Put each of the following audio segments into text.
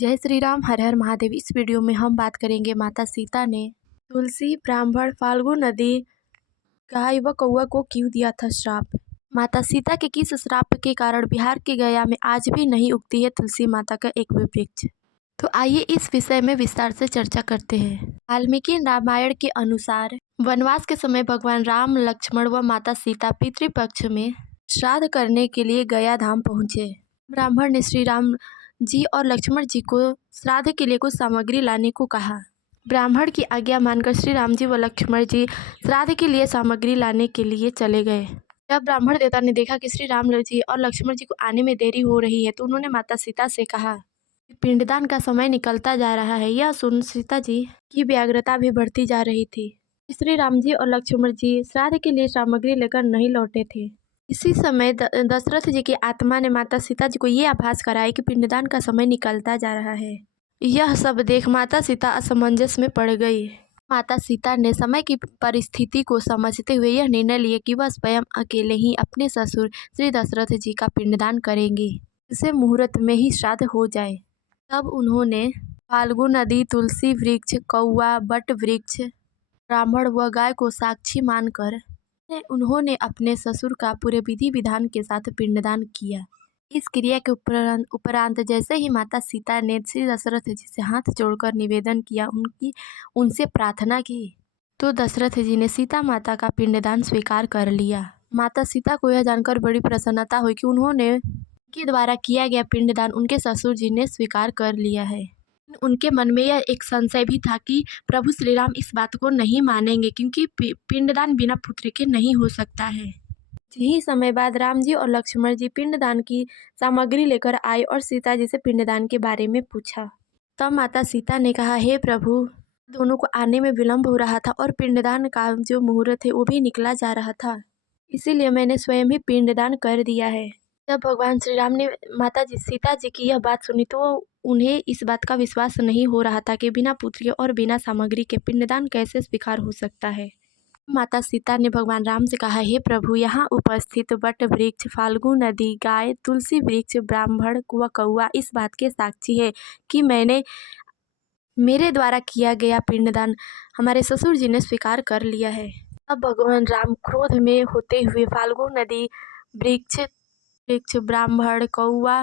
जय श्री राम, हर हर महादेव। इस वीडियो में हम बात करेंगे माता सीता ने तुलसी, ब्राह्मण, फाल्गु नदी, गाय व कौआ को क्यों दिया था श्राप। माता सीता के किस श्राप के कारण बिहार के गया में आज भी नहीं उगती है तुलसी माता का एक भी वृक्ष। तो आइए इस विषय में विस्तार से चर्चा करते हैं। वाल्मीकि रामायण के अनुसार वनवास के समय भगवान राम, लक्ष्मण व माता सीता पितृपक्ष में श्राद्ध करने के लिए गया धाम पहुँचे। ब्राह्मण ने श्री राम जी और लक्ष्मण जी को श्राद्ध के लिए कुछ सामग्री लाने को कहा। ब्राह्मण की आज्ञा मानकर श्री राम जी व लक्ष्मण जी श्राद्ध के लिए सामग्री लाने के लिए चले गए। जब ब्राह्मण देवता ने देखा कि श्री राम जी और लक्ष्मण जी को आने में देरी हो रही है तो उन्होंने माता सीता से कहा कि पिंडदान का समय निकलता जा रहा है। यह सुन सीता जी की व्यग्रता भी बढ़ती जा रही थी। श्री राम जी और लक्ष्मण जी श्राद्ध के लिए सामग्री लेकर नहीं लौटे थे। इसी समय दशरथ जी की आत्मा ने माता सीता जी को ये आभास कराया कि पिंडदान का समय निकलता जा रहा है। यह सब देख माता सीता असमंजस में पड़ गई। माता सीता ने समय की परिस्थिति को समझते हुए यह निर्णय लिया कि वह स्वयं अकेले ही अपने ससुर श्री दशरथ जी का पिंडदान करेंगी, जिससे मुहूर्त में ही श्राद्ध हो जाए। तब उन्होंने फाल्गु नदी, तुलसी वृक्ष, कौआ, बट वृक्ष, ब्राह्मण व गाय को साक्षी मानकर उन्होंने अपने ससुर का पूरे विधि विधान के साथ पिंडदान किया। इस क्रिया के उपरांत जैसे ही माता सीता ने श्री दशरथ जी से हाथ जोड़कर निवेदन किया, उनसे प्रार्थना की, तो दशरथ जी ने सीता माता का पिंडदान स्वीकार कर लिया। माता सीता को यह जानकर बड़ी प्रसन्नता हुई कि उन्होंने के द्वारा किया गया पिंडदान उनके ससुर जी ने स्वीकार कर लिया है। उनके मन में यह एक संशय भी था कि प्रभु श्री राम इस बात को नहीं मानेंगे, क्योंकि पिंडदान बिना पुत्र के नहीं हो सकता है। यही समय बाद राम जी और लक्ष्मण जी पिंडदान की सामग्री लेकर आए और सीता जी से पिंडदान के बारे में पूछा। तब माता सीता ने कहा, हे प्रभु, दोनों को आने में विलंब हो रहा था और पिंडदान का जो मुहूर्त है वो भी निकला जा रहा था, इसीलिए मैंने स्वयं ही पिंडदान कर दिया है। जब भगवान श्री राम ने माता जी सीता जी की यह बात सुनी तो उन्हें इस बात का विश्वास नहीं हो रहा था कि बिना पुत्र के और बिना सामग्री के पिंडदान कैसे स्वीकार हो सकता है। माता सीता ने भगवान राम से कहा, हे प्रभु, यहाँ उपस्थित बट वृक्ष, फाल्गु नदी, गाय, तुलसी वृक्ष, ब्राह्मण व कौआ इस बात के साक्षी है कि मेरे द्वारा किया गया पिंडदान हमारे ससुर जी ने स्वीकार कर लिया है। अब भगवान राम क्रोध में होते हुए फाल्गु नदी, वृक्ष, ब्राह्मण, कौआ,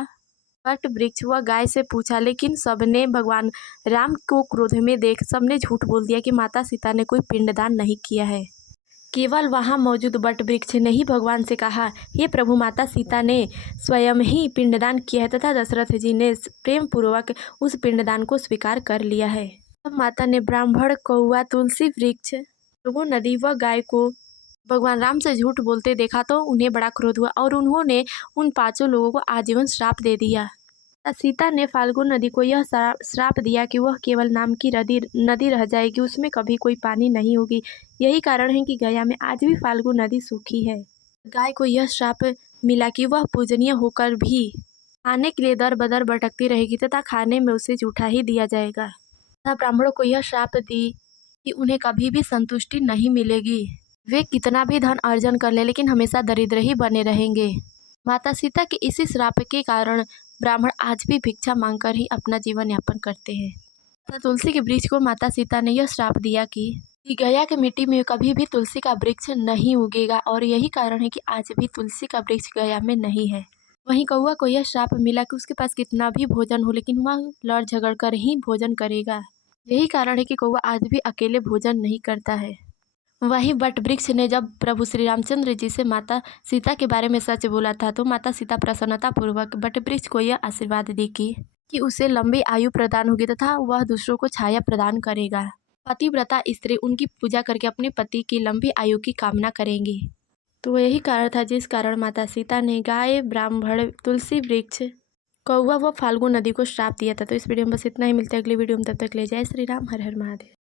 बट वृक्ष व गाय से पूछा, लेकिन सबने भगवान राम को क्रोध में देख सबने झूठ बोल दिया कि माता सीता ने कोई पिंडदान नहीं किया है। केवल वहां मौजूद बट वृक्ष ने ही भगवान से कहा, हे प्रभु, माता सीता ने स्वयं ही पिंडदान किया है तथा दशरथ जी ने प्रेम पूर्वक उस पिंडदान को स्वीकार कर लिया है। तब माता ने ब्राह्मण, कौआ, तुलसी वृक्ष, वो नदी व गाय को भगवान राम से झूठ बोलते देखा तो उन्हें बड़ा क्रोध हुआ और उन्होंने उन पांचों लोगों को आजीवन श्राप दे दिया। सीता ने फाल्गु नदी को यह श्राप दिया कि वह केवल नाम की नदी रह जाएगी, उसमें कभी कोई पानी नहीं होगी। यही कारण है कि गया में आज भी फाल्गु नदी सूखी है। गाय को यह श्राप मिला कि वह पूजनीय होकर भी खाने के लिए दर बदर भटकती रहेगी तथा खाने में उसे जूठा ही दिया जाएगा। तथा ब्राह्मणों को यह श्राप दी कि उन्हें कभी भी संतुष्टि नहीं मिलेगी, वे कितना भी धन अर्जन कर ले लेकिन हमेशा दरिद्र ही बने रहेंगे। माता सीता के इसी श्राप के कारण ब्राह्मण आज भी भिक्षा मांगकर ही अपना जीवन यापन करते हैं। तथा तुलसी के वृक्ष को माता सीता ने यह श्राप दिया कि गया के मिट्टी में कभी भी तुलसी का वृक्ष नहीं उगेगा और यही कारण है कि आज भी तुलसी का वृक्ष गया में नहीं है। वहीं कौआ को यह श्राप मिला कि उसके पास कितना भी भोजन हो लेकिन वह लड़ झगड़ कर ही भोजन करेगा। यही कारण है कि कौआ आज भी अकेले भोजन नहीं करता है। वहीं बट वृक्ष ने जब प्रभु श्री रामचंद्र जी से माता सीता के बारे में सच बोला था तो माता सीता प्रसन्नता पूर्वक बट वृक्ष को यह आशीर्वाद दी कि उसे लंबी आयु प्रदान होगी तथा वह दूसरों को छाया प्रदान करेगा। पतिव्रता स्त्री उनकी पूजा करके अपने पति की लंबी आयु की कामना करेंगी। तो यही कारण था जिस कारण माता सीता ने गाय, ब्राह्मण, तुलसी वृक्ष, कौआ व फाल्गु नदी को श्राप दिया था। तो इस वीडियो में बस इतना ही। मिलते हैं अगली वीडियो में, तब तक ले जय श्री राम, हर हर महादेव।